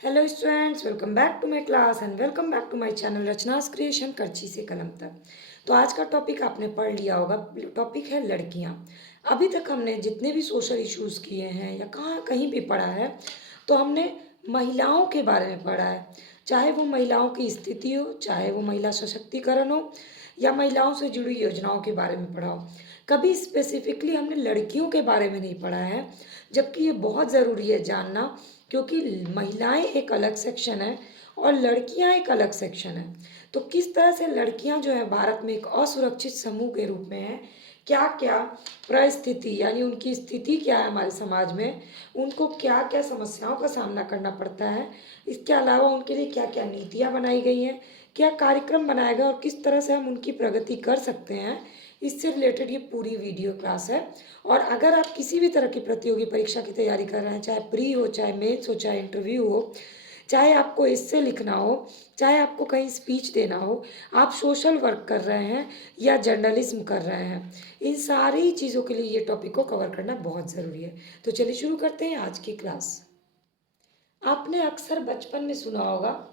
Hello students, welcome back to my class and welcome back to my channel Rachna's creation करची से कलम तक। तो आज का टॉपिक आपने पढ़ लिया होगा। टॉपिक है लड़कियां। अभी तक हमने जितने भी सोशल इश्यूज़ किए हैं या कहाँ कहीं भी पढ़ा है तो हमने महिलाओं के बारे में पढ़ा है। चाहे वो महिलाओं की स्थिति हो, चाहे वो महिला सशक्तिकरण हो या महिलाओं से जुड़ी योजनाओं के बारे में पढ़ा हो। कभी स्पेसिफिकली हमने लड़कियों के बारे में नहीं पढ़ा है, जबकि ये बहुत ज़रूरी है जानना, क्योंकि महिलाएं एक अलग सेक्शन है और लड़कियां एक अलग सेक्शन है। तो किस तरह से लड़कियां जो है भारत में एक असुरक्षित समूह के रूप में है, क्या क्या परिस्थिति यानी उनकी स्थिति क्या है हमारे समाज में, उनको क्या क्या समस्याओं का सामना करना पड़ता है, इसके अलावा उनके लिए क्या क्या नीतियाँ बनाई गई हैं, क्या कार्यक्रम बनाया गया और किस तरह से हम उनकी प्रगति कर सकते हैं, इससे रिलेटेड ये पूरी वीडियो क्लास है। और अगर आप किसी भी तरह की प्रतियोगी परीक्षा की तैयारी कर रहे हैं, चाहे प्री हो, चाहे मेंस हो, चाहे इंटरव्यू हो, चाहे आपको एस्से लिखना हो, चाहे आपको कहीं स्पीच देना हो, आप सोशल वर्क कर रहे हैं या जर्नलिज्म कर रहे हैं, इन सारी चीज़ों के लिए ये टॉपिक को कवर करना बहुत ज़रूरी है। तो चलिए शुरू करते हैं आज की क्लास। आपने अक्सर बचपन में सुना होगा,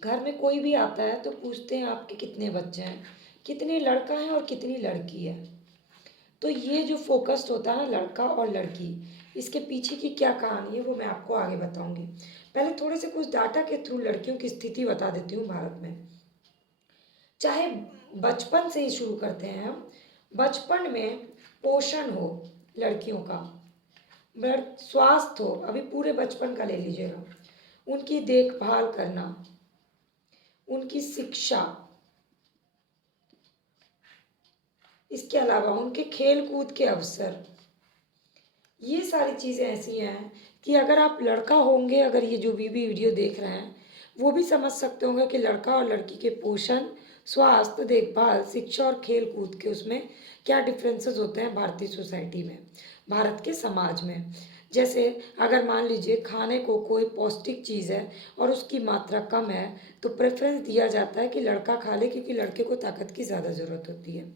घर में कोई भी आता है तो पूछते हैं आपके कितने बच्चे हैं, कितने लड़का है और कितनी लड़की है। तो ये जो फोकस्ड होता है ना, लड़का और लड़की, इसके पीछे की क्या कहानी है वो मैं आपको आगे बताऊंगी। पहले थोड़े से कुछ डाटा के थ्रू लड़कियों की स्थिति बता देती हूँ भारत में। चाहे बचपन से ही शुरू करते हैं हम। बचपन में पोषण हो लड़कियों का, स्वास्थ्य हो, अभी पूरे बचपन का ले लीजिएगा, उनकी देखभाल करना, उनकी शिक्षा, इसके अलावा उनके खेल कूद के अवसर, ये सारी चीज़ें ऐसी हैं कि अगर आप लड़का होंगे, अगर ये जो भी वीडियो देख रहे हैं वो भी समझ सकते होंगे कि लड़का और लड़की के पोषण, स्वास्थ्य, देखभाल, शिक्षा और खेल कूद के उसमें क्या डिफरेंसेस होते हैं भारतीय सोसाइटी में, भारत के समाज में। जैसे अगर मान लीजिए खाने को कोई पौष्टिक चीज़ है और उसकी मात्रा कम है तो प्रेफरेंस दिया जाता है कि लड़का खा ले, क्योंकि लड़के को ताकत की ज़्यादा ज़रूरत होती है।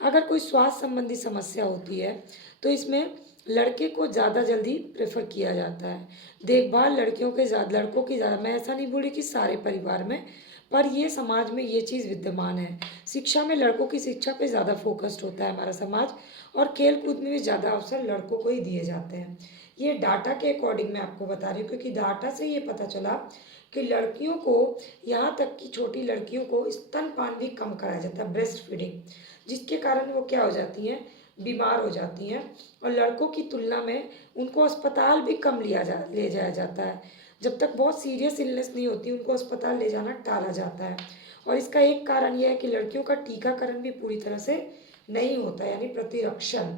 अगर कोई स्वास्थ्य संबंधी समस्या होती है तो इसमें लड़के को ज़्यादा जल्दी प्रेफर किया जाता है। देखभाल लड़कियों के ज़्यादा, लड़कों की ज़्यादा। मैं ऐसा नहीं बोली कि सारे परिवार में, पर ये समाज में ये चीज़ विद्यमान है। शिक्षा में लड़कों की शिक्षा पे ज़्यादा फोकस्ड होता है हमारा समाज, और खेल कूद में भी ज़्यादा अवसर लड़कों को ही दिए जाते हैं। ये डाटा के अकॉर्डिंग मैं आपको बता रही हूँ, क्योंकि डाटा से ये पता चला कि लड़कियों को, यहाँ तक कि छोटी लड़कियों को स्तनपान भी कम कराया जाता है, ब्रेस्ट फीडिंग, जिसके कारण वो क्या हो जाती हैं, बीमार हो जाती हैं। और लड़कों की तुलना में उनको अस्पताल भी कम ले जाया जाता है। जब तक बहुत सीरियस इलनेस नहीं होती उनको अस्पताल ले जाना टाला जाता है। और इसका एक कारण यह है कि लड़कियों का टीकाकरण भी पूरी तरह से नहीं होता, यानी प्रतिरक्षण,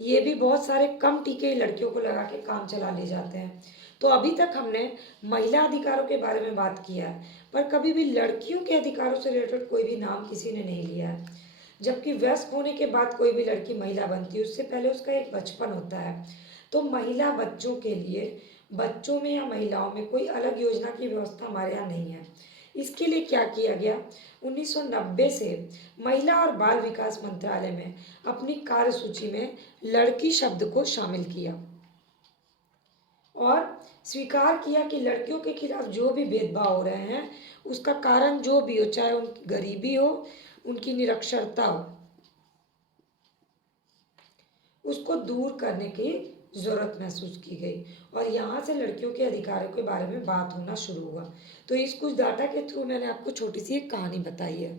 ये भी बहुत सारे कम टीके लड़कियों को लगा के काम चला ले जाते हैं। तो अभी तक हमने महिला अधिकारों के बारे में बात किया है, पर कभी भी लड़कियों के अधिकारों से रिलेटेड कोई भी नाम किसी ने नहीं लिया है। जबकि वयस्क होने के बाद कोई भी लड़की महिला बनती है, उससे पहले उसका एक बचपन होता है। तो महिला बच्चों के लिए, बच्चों में या महिलाओं में कोई अलग योजना की व्यवस्था हमारे यहाँ नहीं है। इसके लिए क्या किया गया, 1990 से महिला और बाल विकास मंत्रालय में अपनी कार्यसूची में लड़की शब्द को शामिल किया और स्वीकार किया कि लड़कियों के खिलाफ जो भी भेदभाव हो रहे हैं उसका कारण जो भी हो, चाहे उनकी गरीबी हो, उनकी निरक्षरता हो, उसको दूर करने की ज़रूरत महसूस की गई। और यहाँ से लड़कियों के अधिकारों के बारे में बात होना शुरू हुआ। तो इस कुछ डाटा के थ्रू मैंने आपको छोटी सी एक कहानी बताई है।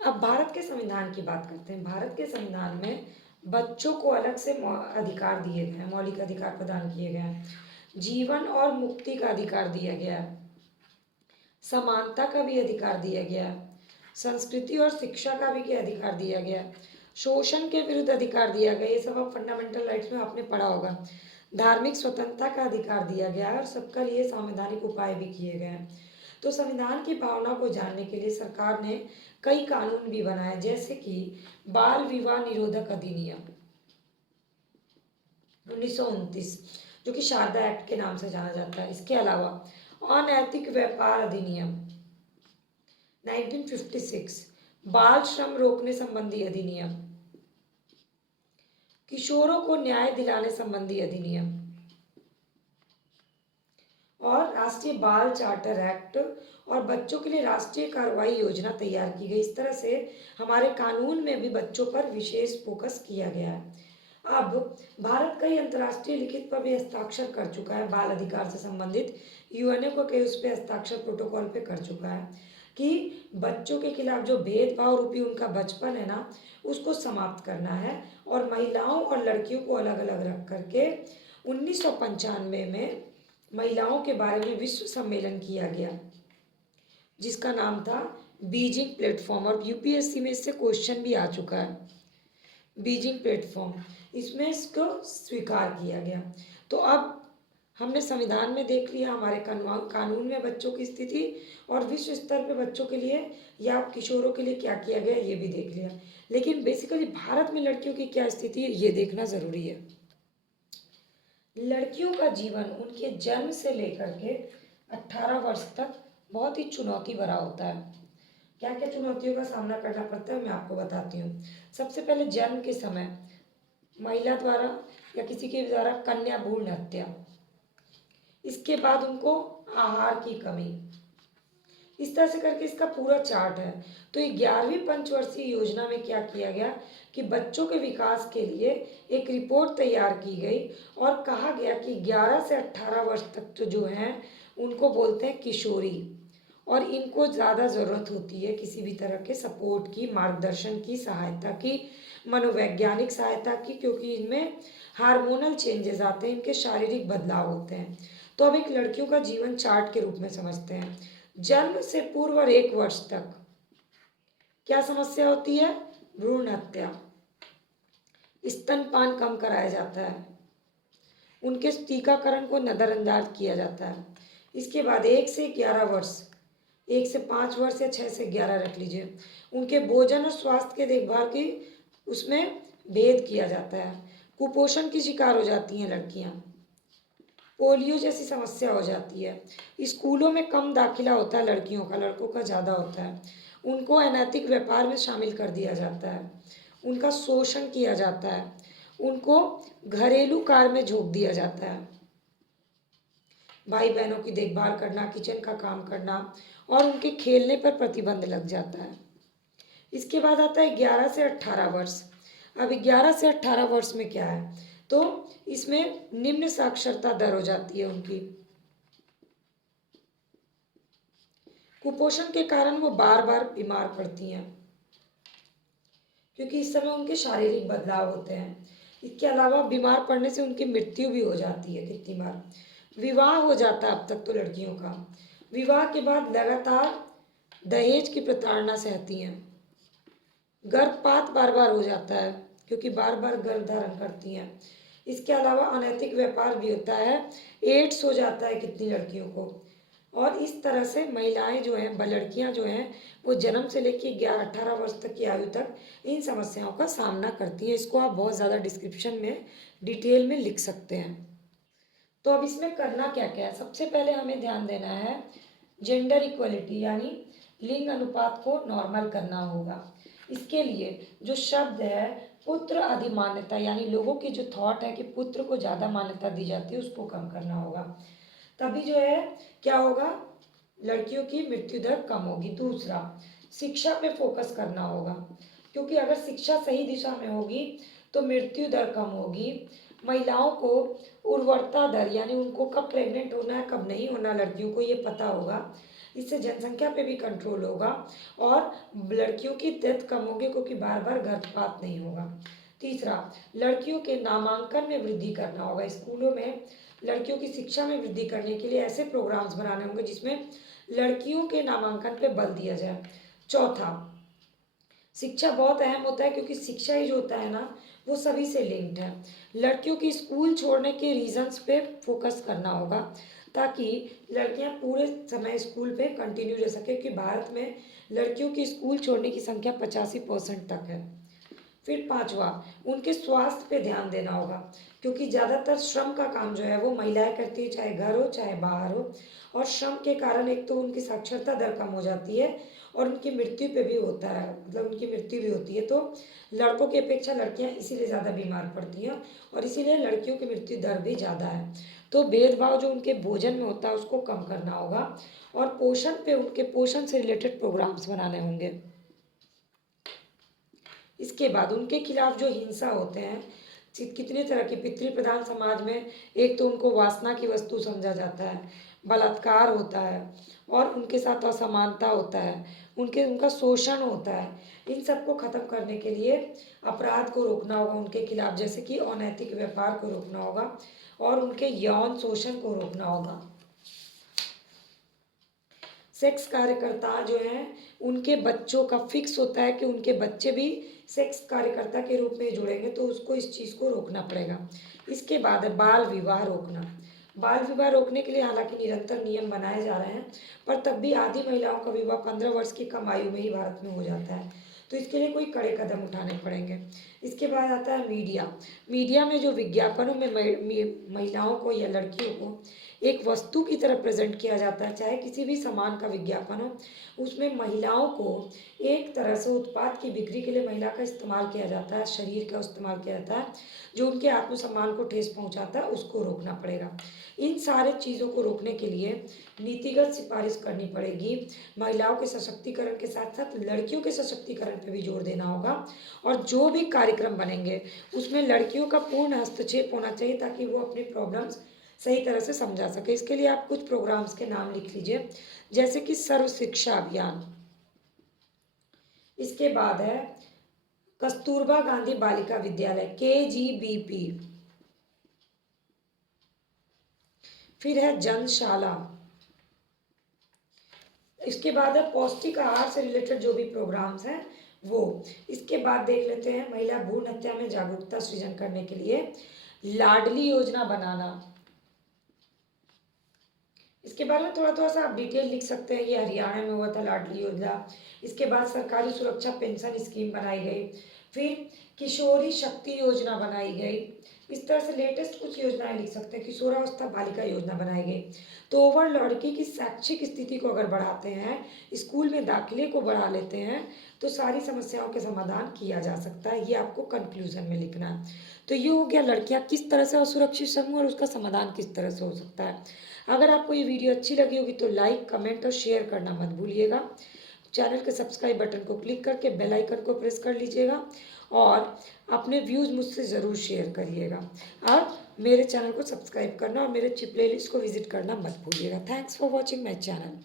अब भारत के संविधान की बात करते हैं। भारत के संविधान में बच्चों को अलग से अधिकार दिए गए हैं, मौलिक अधिकार प्रदान किए गए हैं। जीवन और मुक्ति का अधिकार दिया गया है, समानता का भी अधिकार दिया गया है, संस्कृति और शिक्षा का भी अधिकार दिया गया है, शोषण के विरुद्ध अधिकार दिया गया, ये सब आप फंडामेंटल राइट्स में आपने पढ़ा होगा। धार्मिक स्वतंत्रता का अधिकार दिया गया है और सबका लिए संवैधानिक उपाय भी किए गए हैं। तो संविधान की भावना को जानने के लिए सरकार ने कई कानून भी बनाए, जैसे कि बाल विवाह निरोधक अधिनियम 1929, जो कि शारदा एक्ट के नाम से जाना जाता है। इसके अलावा अनैतिक व्यापार अधिनियम 1956, बाल श्रम रोकने संबंधी अधिनियम, किशोरों को न्याय दिलाने संबंधी अधिनियम, राष्ट्रीय बाल चार्टर एक्ट और बच्चों के लिए राष्ट्रीय कार्रवाई योजना तैयार की गई। इस तरह से हमारे कानून में भी बच्चों पर विशेष फोकस किया गया है। अब भारत कई अंतर्राष्ट्रीय लिखित पर भी हस्ताक्षर कर चुका है, बाल अधिकार से संबंधित यूएनओ को कई उस पर हस्ताक्षर प्रोटोकॉल पे कर चुका है कि बच्चों के खिलाफ जो भेदभाव रूपी उनका बचपन है ना, उसको समाप्त करना है और महिलाओं और लड़कियों को अलग अलग रख करके 1995 में महिलाओं के बारे में विश्व सम्मेलन किया गया, जिसका नाम था बीजिंग प्लेटफॉर्म। और यूपीएससी में इससे क्वेश्चन भी आ चुका है, बीजिंग प्लेटफॉर्म, इसमें इसको स्वीकार किया गया। तो अब हमने संविधान में देख लिया, हमारे कानून में बच्चों की स्थिति, और विश्व स्तर पे बच्चों के लिए या किशोरों के लिए क्या किया गया ये भी देख लिया। लेकिन बेसिकली भारत में लड़कियों की क्या स्थिति है ये देखना ज़रूरी है। लड़कियों का जीवन उनके जन्म से लेकर के 18 वर्ष तक बहुत ही चुनौती भरा होता है। क्या क्या चुनौतियों का सामना करना पड़ता है मैं आपको बताती हूँ। सबसे पहले जन्म के समय महिला द्वारा या किसी के द्वारा कन्या भ्रूण हत्या, इसके बाद उनको आहार की कमी, इस तरह से करके इसका पूरा चार्ट है। तो 11वीं पंचवर्षीय योजना में क्या किया गया कि बच्चों के विकास के लिए एक रिपोर्ट तैयार की गई और कहा गया कि 11 से 18 वर्ष तक तो जो हैं उनको बोलते हैं किशोरी, और इनको ज़्यादा ज़रूरत होती है किसी भी तरह के सपोर्ट की, मार्गदर्शन की, सहायता की, मनोवैज्ञानिक सहायता की, क्योंकि इनमें हार्मोनल चेंजेस आते हैं, इनके शारीरिक बदलाव होते हैं। तो अब एक लड़कियों का जीवन चार्ट के रूप में समझते हैं। जन्म से पूर्व और 1 वर्ष तक क्या समस्या होती है? भ्रूण हत्या, स्तनपान कम कराया जाता है, उनके टीकाकरण को नज़रअंदाज किया जाता है। इसके बाद 1 से 11 वर्ष, 1 से 5 वर्ष या 6 से 11 रख लीजिए, उनके भोजन और स्वास्थ्य के देखभाल की उसमें भेद किया जाता है। कुपोषण की शिकार हो जाती हैं लड़कियां, पोलियो जैसी समस्या हो जाती है, स्कूलों में कम दाखिला होता है लड़कियों का, लड़कों का ज़्यादा होता है, उनको अनैतिक व्यापार में शामिल कर दिया जाता है, उनका शोषण किया जाता है, उनको घरेलू कार्य में झोंक दिया जाता है, भाई बहनों की देखभाल करना, किचन का काम करना, और उनके खेलने पर प्रतिबंध लग जाता है। इसके बाद आता है 11 से 18 वर्ष। अब 11 से 18 वर्ष में क्या है, तो इसमें निम्न साक्षरता दर हो जाती है उनकी। कुपोषण के कारण वो बार बार बीमार पड़ती हैं, क्योंकि इस समय उनके शारीरिक बदलाव होते हैं। इसके अलावा बीमार पड़ने से उनकी मृत्यु भी हो जाती है कितनी बार। विवाह हो जाता है अब तक तो लड़कियों का, विवाह के बाद लगातार दहेज की प्रताड़ना सहती हैं, गर्भपात बार बार हो जाता है क्योंकि बार बार गर्भ धारण करती हैं। इसके अलावा अनैतिक व्यापार भी होता है, एड्स हो जाता है कितनी लड़कियों को, और इस तरह से महिलाएं जो हैं, लड़कियां जो हैं, वो जन्म से लेकर 11-18 वर्ष तक की आयु तक इन समस्याओं का सामना करती हैं। इसको आप बहुत ज़्यादा डिस्क्रिप्शन में डिटेल में लिख सकते हैं। तो अब इसमें करना क्या क्या है, सबसे पहले हमें ध्यान देना है जेंडर इक्वलिटी, यानी लिंग अनुपात को नॉर्मल करना होगा। इसके लिए जो शब्द है पुत्र अधिमान्यता, यानी लोगों की जो थॉट है कि पुत्र को ज़्यादा मान्यता दी जाती है, उसको कम करना होगा। तभी जो है क्या होगा, लड़कियों की मृत्यु दर कम होगी। दूसरा, शिक्षा पे फोकस करना होगा, क्योंकि अगर शिक्षा सही दिशा में होगी तो मृत्यु दर कम होगी। महिलाओं को उर्वरता दर, यानी उनको कब प्रेग्नेंट होना है कब नहीं होना, लड़कियों को ये पता होगा। इससे जनसंख्या पे भी कंट्रोल होगा और लड़कियों की डेथ कम होगी, क्योंकि बार बार गर्भपात नहीं होगा। तीसरा, लड़कियों के नामांकन में वृद्धि करना होगा। स्कूलों में लड़कियों की शिक्षा में वृद्धि करने के लिए ऐसे प्रोग्राम्स बनाने होंगे जिसमें लड़कियों के नामांकन पे बल दिया जाए। चौथा, शिक्षा बहुत अहम होता है, क्योंकि शिक्षा ही जो होता है ना वो सभी से लिंक्ड है। लड़कियों की स्कूल छोड़ने के रीजंस पे फोकस करना होगा, ताकि लड़कियां पूरे समय स्कूल पे कंटिन्यू रह सके, क्योंकि भारत में लड़कियों की स्कूल छोड़ने की संख्या 85% तक है। फिर पांचवा, उनके स्वास्थ्य पे ध्यान देना होगा, क्योंकि ज़्यादातर श्रम का काम जो है वो महिलाएं करती है, चाहे घर हो चाहे बाहर हो, और श्रम के कारण एक तो उनकी साक्षरता दर कम हो जाती है और उनकी मृत्यु पे भी होता है, मतलब उनकी मृत्यु भी होती है। तो लड़कों की अपेक्षा लड़कियां इसीलिए ज़्यादा बीमार पड़ती हैं और इसीलिए लड़कियों की मृत्यु दर भी ज़्यादा है। तो भेदभाव जो उनके भोजन में होता है उसको कम करना होगा, और पोषण पे उनके पोषण से रिलेटेड प्रोग्राम्स बनाने होंगे। इसके बाद उनके खिलाफ जो हिंसा होते हैं, कितने तरह के पितृ प्रधान समाज में, एक तो उनको वासना की वस्तु समझा जाता है, बलात्कार होता है, और उनके साथ असमानता होता है, उनका शोषण होता है। इन सबको खत्म करने के लिए अपराध को रोकना होगा उनके खिलाफ, जैसे कि अनैतिक व्यापार को रोकना होगा और उनके यौन शोषण को रोकना होगा। सेक्स कार्यकर्ता जो हैं उनके बच्चों का फिक्स होता है कि उनके बच्चे भी सेक्स कार्यकर्ता के रूप में जुड़ेंगे, तो उसको इस चीज़ को रोकना पड़ेगा। इसके बाद है बाल विवाह रोकना। बाल विवाह रोकने के लिए हालांकि निरंतर नियम बनाए जा रहे हैं, पर तब भी आधी महिलाओं का विवाह 15 वर्ष की कम आयु में ही भारत में हो जाता है, तो इसके लिए कोई कड़े कदम उठाने पड़ेंगे। इसके बाद आता है मीडिया। मीडिया में जो विज्ञापनों में महिलाओं को या लड़कियों को एक वस्तु की तरह प्रेजेंट किया जाता है, चाहे किसी भी सामान का विज्ञापन हो, उसमें महिलाओं को एक तरह से उत्पाद की बिक्री के लिए महिला का इस्तेमाल किया जाता है, शरीर का इस्तेमाल किया जाता है, जो उनके आत्मसम्मान को ठेस पहुंचाता है, उसको रोकना पड़ेगा। इन सारे चीज़ों को रोकने के लिए नीतिगत सिफारिश करनी पड़ेगी। महिलाओं के सशक्तिकरण के साथ साथ लड़कियों के सशक्तिकरण पर भी जोर देना होगा, और जो भी कार्यक्रम बनेंगे उसमें लड़कियों का पूर्ण हस्तक्षेप होना चाहिए, ताकि वो अपनी प्रॉब्लम्स सही तरह से समझा सके। इसके लिए आप कुछ प्रोग्राम्स के नाम लिख लीजिए, जैसे कि सर्व शिक्षा अभियान। इसके बाद है कस्तूरबा गांधी बालिका विद्यालय KGBP। फिर है जनशाला। इसके बाद है पौष्टिक आहार से रिलेटेड जो भी प्रोग्राम्स हैं वो। इसके बाद देख लेते हैं महिला भ्रूण हत्या में जागरूकता सृजन करने के लिए लाडली योजना बनाना। इसके बारे में थोड़ा थोड़ा सा आप डिटेल लिख सकते हैं, ये हरियाणा में हुआ था लाडली योजना। इसके बाद सरकारी सुरक्षा पेंशन स्कीम बनाई गई, फिर किशोरी शक्ति योजना बनाई गई। इस तरह से लेटेस्ट कुछ योजनाएं लिख सकते हैं। किशोरावस्था बालिका योजना बनाई गई। तो ओवर लड़की की शैक्षिक स्थिति को अगर बढ़ाते हैं, स्कूल में दाखिले को बढ़ा लेते हैं, तो सारी समस्याओं के समाधान किया जा सकता है। ये आपको कंक्लूजन में लिखना है। तो ये हो गया लड़कियां किस तरह से असुरक्षित समूह और उसका समाधान किस तरह से हो सकता है। अगर आपको ये वीडियो अच्छी लगी होगी तो लाइक, कमेंट और शेयर करना मत भूलिएगा। चैनल के सब्सक्राइब बटन को क्लिक करके बेल आइकन को प्रेस कर लीजिएगा, और अपने व्यूज़ मुझसे ज़रूर शेयर करिएगा। और मेरे चैनल को सब्सक्राइब करना और मेरे प्लेलिस्ट को विजिट करना मत भूलिएगा। Thanks for watching my channel.